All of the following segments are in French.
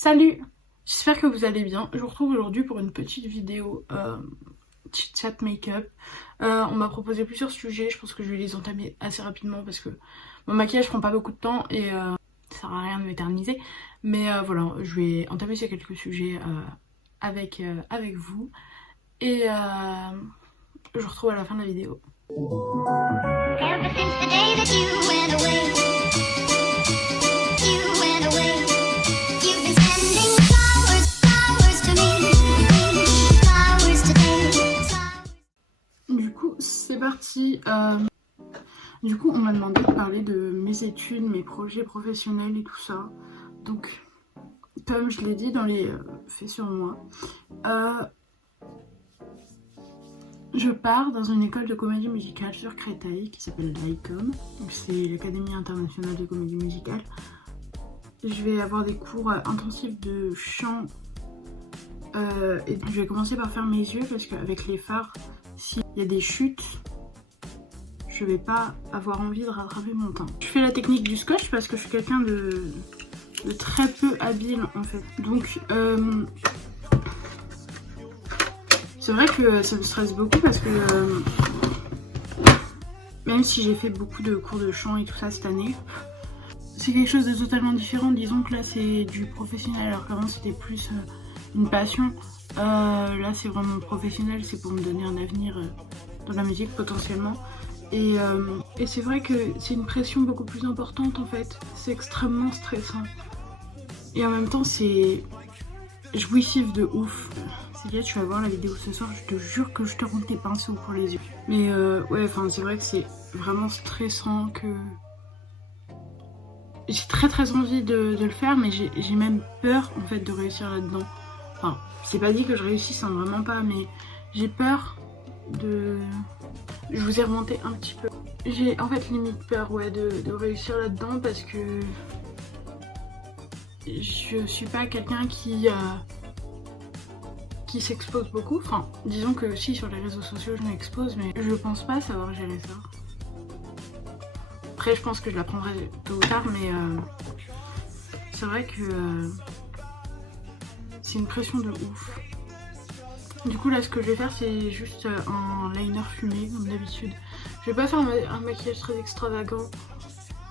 Salut! J'espère que vous allez bien. Je vous retrouve aujourd'hui pour une petite vidéo chit-chat make-up. On m'a proposé plusieurs sujets, je pense que je vais les entamer assez rapidement parce que mon maquillage prend pas beaucoup de temps et ça sert à rien de m'éterniser. Mais voilà, je vais entamer ces quelques sujets avec vous et je vous retrouve à la fin de la vidéo. Ever since the day that you went away, you've been sending flowers to me, flowers today. Du coup, c'est parti. Du coup, on m'a demandé de parler de mes études, mes projets professionnels et tout ça. Donc, comme je l'ai dit dans les faits sur moi, je pars dans une école de comédie musicale sur Créteil qui s'appelle l'ICOM, c'est l'Académie internationale de comédie musicale. Je vais avoir des cours intensifs de chant et je vais commencer par faire mes yeux parce qu'avec les fards, s'il y a des chutes, je vais pas avoir envie de rattraper mon temps. Je fais la technique du scotch parce que je suis quelqu'un de très peu habile en fait. Donc c'est vrai que ça me stresse beaucoup parce que même si j'ai fait beaucoup de cours de chant et tout ça cette année, c'est quelque chose de totalement différent. Disons que là c'est du professionnel alors qu'avant c'était plus une passion. Là c'est vraiment professionnel, c'est pour me donner un avenir dans la musique potentiellement. Et c'est vrai que c'est une pression beaucoup plus importante en fait. C'est extrêmement stressant. Et en même temps c'est jouissif de ouf. Célia, tu vas voir la vidéo ce soir, je te jure que je te roule des pinceaux pour les yeux. Mais ouais, enfin c'est vrai que c'est vraiment stressant, que j'ai très envie de le faire, mais j'ai même peur en fait de réussir là-dedans. Enfin, c'est pas dit que je réussisse, hein, vraiment pas, mais j'ai peur de... Je vous ai remonté un petit peu. J'ai en fait limite peur, ouais, de réussir là-dedans parce que je suis pas quelqu'un qui s'expose beaucoup. Enfin, disons que si sur les réseaux sociaux je m'expose, mais je pense pas savoir gérer ça. Après, je pense que je l'apprendrai tôt ou tard, mais c'est vrai que c'est une pression de ouf. Du coup, là, ce que je vais faire, c'est juste un liner fumé, comme d'habitude. Je vais pas faire un maquillage très extravagant.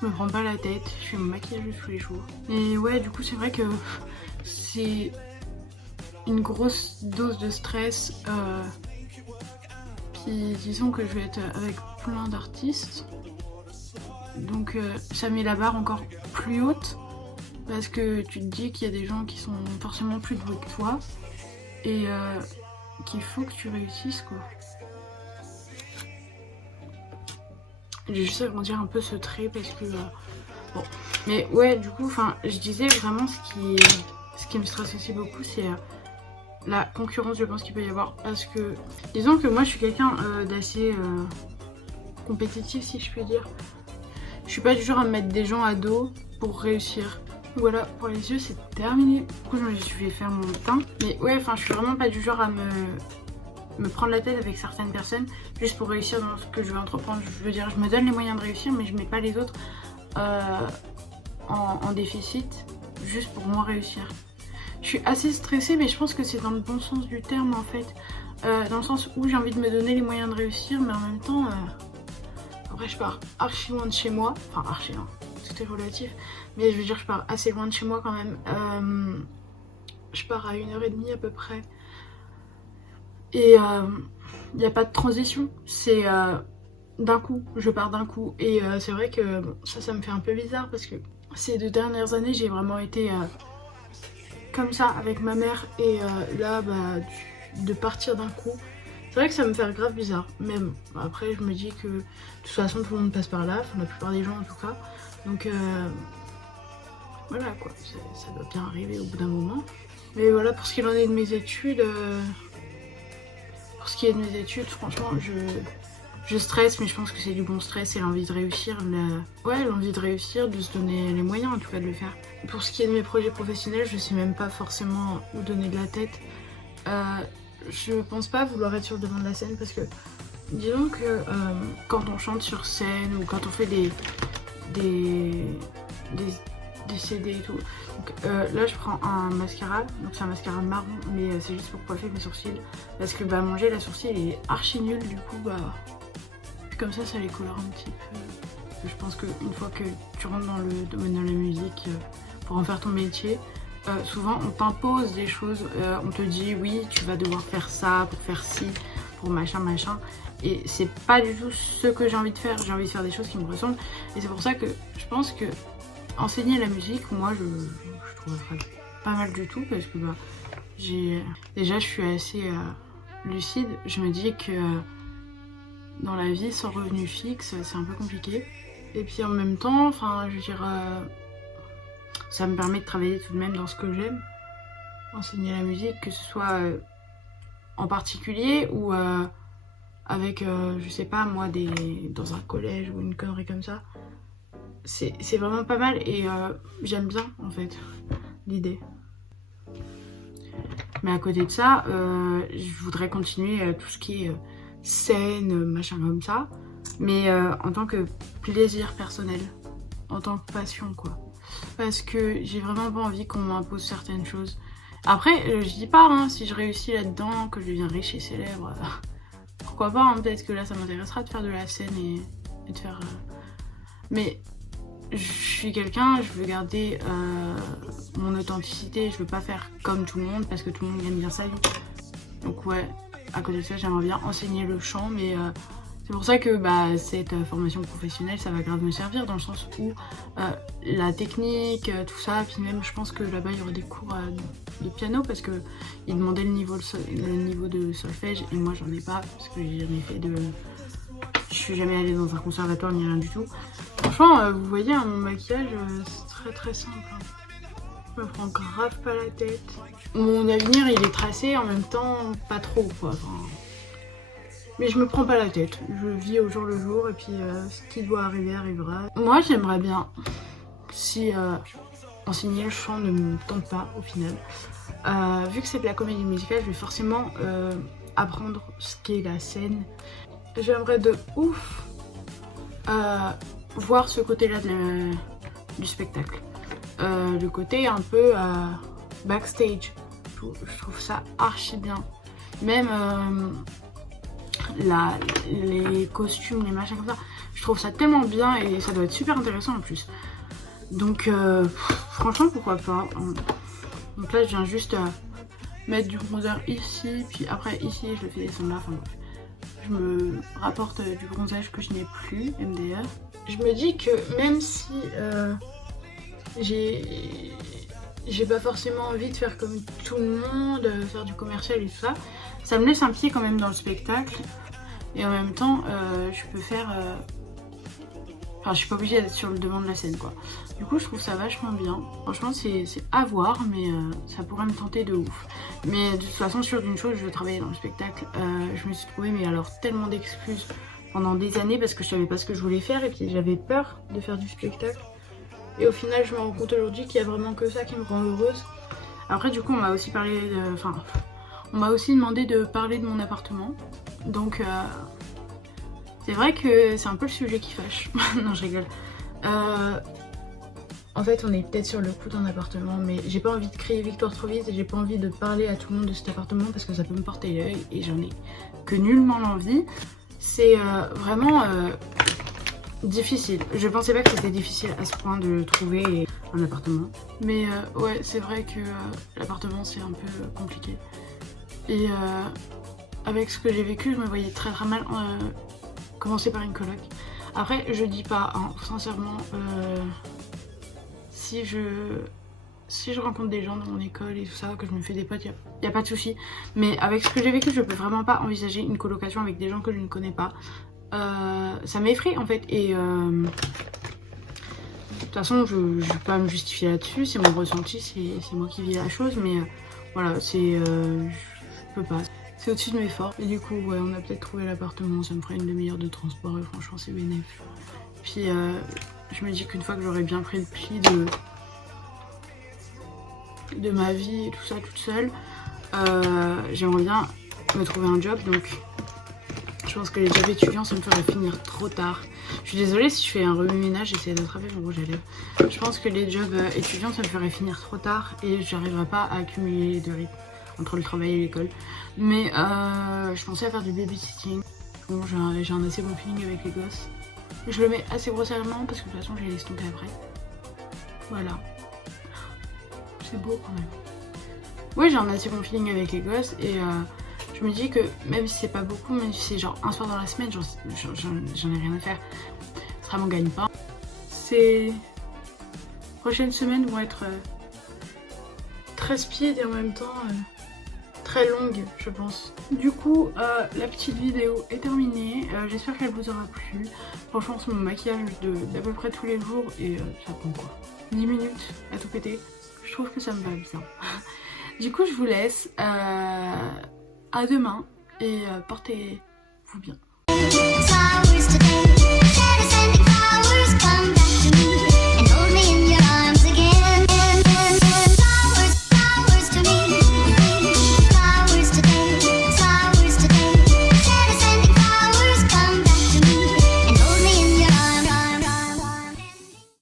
Je me prends pas la tête, je fais mon maquillage de tous les jours. Et ouais, du coup, c'est vrai que c'est une grosse dose de stress. Puis disons que je vais être avec plein d'artistes. Donc ça met la barre encore plus haute. Parce que tu te dis qu'il y a des gens qui sont forcément plus doués que toi. Et qu'il faut que tu réussisses quoi. J'ai juste agrandir un peu ce trait parce que bon. Mais ouais, du coup, enfin, je disais vraiment ce qui me stresse aussi beaucoup, c'est la concurrence, je pense qu'il peut y avoir, parce que disons que moi je suis quelqu'un d'assez compétitif, si je puis dire. Je suis pas du genre à me mettre des gens à dos pour réussir. Voilà, pour les yeux c'est terminé. Du coup je me suis fait faire mon teint. Mais ouais, enfin je suis vraiment pas du genre à me prendre la tête avec certaines personnes juste pour réussir dans ce que je veux entreprendre. Je veux dire, je me donne les moyens de réussir, mais je mets pas les autres en déficit juste pour moi réussir. Je suis assez stressée, mais je pense que c'est dans le bon sens du terme en fait. Dans le sens où j'ai envie de me donner les moyens de réussir, mais en même temps, après je pars archi loin de chez moi. Enfin archi loin, tout est relatif. Mais je veux dire, je pars assez loin de chez moi quand même. Je pars à 1h30 à peu près. Et il n'y a pas de transition. C'est d'un coup, je pars d'un coup. Et c'est vrai que bon, ça me fait un peu bizarre parce que ces 2 dernières années, j'ai vraiment été... comme ça avec ma mère et là bah de partir d'un coup, c'est vrai que ça me fait grave bizarre. Même après je me dis que de toute façon tout le monde passe par là, enfin la plupart des gens en tout cas, donc voilà quoi, ça doit bien arriver au bout d'un moment. Mais voilà, pour ce qui en est de mes études, franchement je stresse, mais je pense que c'est du bon stress et l'envie de réussir, l'envie de réussir, de se donner les moyens en tout cas de le faire. Pour ce qui est de mes projets professionnels, je sais même pas forcément où donner de la tête. Je pense pas vouloir être sur le devant de la scène parce que disons que quand on chante sur scène ou quand on fait des des CD et tout. Donc là je prends un mascara, donc c'est un mascara marron mais c'est juste pour coiffer mes sourcils parce que bah mon gel à sourcils il est archi nul, du coup bah comme ça les colore un petit peu. Je pense qu'une fois que tu rentres dans le domaine de la musique pour en faire ton métier, souvent on t'impose des choses, on te dit oui tu vas devoir faire ça pour faire ci, pour machin, et c'est pas du tout ce que j'ai envie de faire. J'ai envie de faire des choses qui me ressemblent, et c'est pour ça que je pense que enseigner la musique, moi je trouverais pas mal du tout, parce que bah déjà je suis assez lucide. Je me dis que dans la vie sans revenu fixe c'est un peu compliqué, et puis en même temps, enfin je veux dire, ça me permet de travailler tout de même dans ce que j'aime, enseigner la musique, que ce soit en particulier ou avec, je sais pas moi, dans un collège ou une connerie comme ça. C'est vraiment pas mal, et j'aime bien en fait l'idée. Mais à côté de ça, je voudrais continuer tout ce qui est scène, machin comme ça, mais en tant que plaisir personnel, en tant que passion quoi. Parce que j'ai vraiment pas envie qu'on m'impose certaines choses. Après, je dis pas, hein, si je réussis là-dedans, que je deviens riche et célèbre, pourquoi pas, hein, peut-être que là ça m'intéressera de faire de la scène et de faire... Mais je suis quelqu'un, je veux garder mon authenticité, je veux pas faire comme tout le monde parce que tout le monde gagne bien sa vie. Donc ouais, à côté de ça, j'aimerais bien enseigner le chant, mais c'est pour ça que bah, cette formation professionnelle, ça va grave me servir, dans le sens où la technique, tout ça, puis même je pense que là-bas il y aura des cours de piano, parce que ils demandaient le niveau de solfège, et moi j'en ai pas, parce que j'ai jamais fait de... Je suis jamais allée dans un conservatoire ni rien du tout. Franchement, vous voyez, hein, mon maquillage, c'est très simple. Hein. Je me prends grave pas la tête. Mon avenir, il est tracé, en même temps, pas trop, quoi. Enfin... Mais je me prends pas la tête. Je vis au jour le jour, et puis ce qui doit arriver, arrivera. Moi, j'aimerais bien, si enseigner le chant ne me tente pas, au final. Vu que c'est de la comédie musicale, je vais forcément apprendre ce qu'est la scène. J'aimerais de ouf voir ce côté-là du spectacle. Le côté un peu backstage. Je trouve ça archi bien. Même les costumes, les machins comme ça. Je trouve ça tellement bien, et ça doit être super intéressant en plus. Donc franchement, pourquoi pas. Donc là, je viens juste mettre du bronzer ici, puis après ici, je le fais descendre là. Enfin bref. Je me rapporte du bronzage que je n'ai plus, MDR. Je me dis que même si j'ai pas forcément envie de faire comme tout le monde, faire du commercial et tout ça, ça me laisse un pied quand même dans le spectacle. Et en même temps, je peux faire... Enfin, je suis pas obligée d'être sur le devant de la scène, quoi. Du coup, je trouve ça vachement bien. Franchement, c'est à voir, mais ça pourrait me tenter de ouf. Mais de toute façon, sûre d'une chose, je veux travailler dans le spectacle. Je me suis trouvée, mais alors, tellement d'excuses pendant des années, parce que je savais pas ce que je voulais faire, et puis j'avais peur de faire du spectacle. Et au final, je me rends compte aujourd'hui qu'il y a vraiment que ça qui me rend heureuse. Après, du coup, on m'a aussi parlé de... Enfin, on m'a aussi demandé de parler de mon appartement. Donc... c'est vrai que c'est un peu le sujet qui fâche. Non, je rigole. En fait, on est peut-être sur le coup d'un appartement, mais j'ai pas envie de crier victoire trop vite, et j'ai pas envie de parler à tout le monde de cet appartement parce que ça peut me porter l'œil, et j'en ai que nullement l'envie. C'est vraiment difficile. Je pensais pas que c'était difficile à ce point de trouver un appartement. Mais ouais, c'est vrai que l'appartement, c'est un peu compliqué. Et avec ce que j'ai vécu, je me voyais très mal commencer par une coloc. Après, je dis pas, hein, sincèrement, si je rencontre des gens dans mon école et tout ça, que je me fais des potes, y a pas de souci. Mais avec ce que j'ai vécu, je peux vraiment pas envisager une colocation avec des gens que je ne connais pas. Ça m'effraie en fait, et de toute façon, je vais pas me justifier là-dessus, c'est mon ressenti, c'est moi qui vis la chose, mais voilà, je peux pas. C'est au-dessus de mes forces. Et du coup, ouais, on a peut-être trouvé l'appartement, ça me ferait une demi-heure de transport, et franchement, c'est bénéfique. Puis, je me dis qu'une fois que j'aurai bien pris le pli de ma vie et tout ça toute seule, j'aimerais bien me trouver un job. Donc, Je pense que les jobs étudiants, ça me ferait finir trop tard. Je suis désolée si je fais un remue-ménage, j'essaie d'attraper mon rouge à lèvres. Je pense que les jobs étudiants, ça me ferait finir trop tard et j'arriverai pas à accumuler les deux rythmes entre le travail et l'école. Mais je pensais à faire du babysitting. Bon, j'ai un assez bon feeling avec les gosses. Je le mets assez grossièrement parce que de toute façon, je les laisse tomber après. Voilà. C'est beau quand même. Ouais, j'ai un assez bon feeling avec les gosses et je me dis que même si c'est pas beaucoup, même si c'est genre un soir dans la semaine, j'en ai rien à faire. Ce sera mon gagne-pain. Ces prochaines semaines vont être très speed et en même temps très longues, je pense. Du coup, la petite vidéo est terminée. J'espère qu'elle vous aura plu. Franchement, c'est mon maquillage d'à peu près tous les jours et ça prend quoi 10 minutes à tout péter. Je trouve que ça me va bien. Du coup, je vous laisse. À demain et portez-vous bien.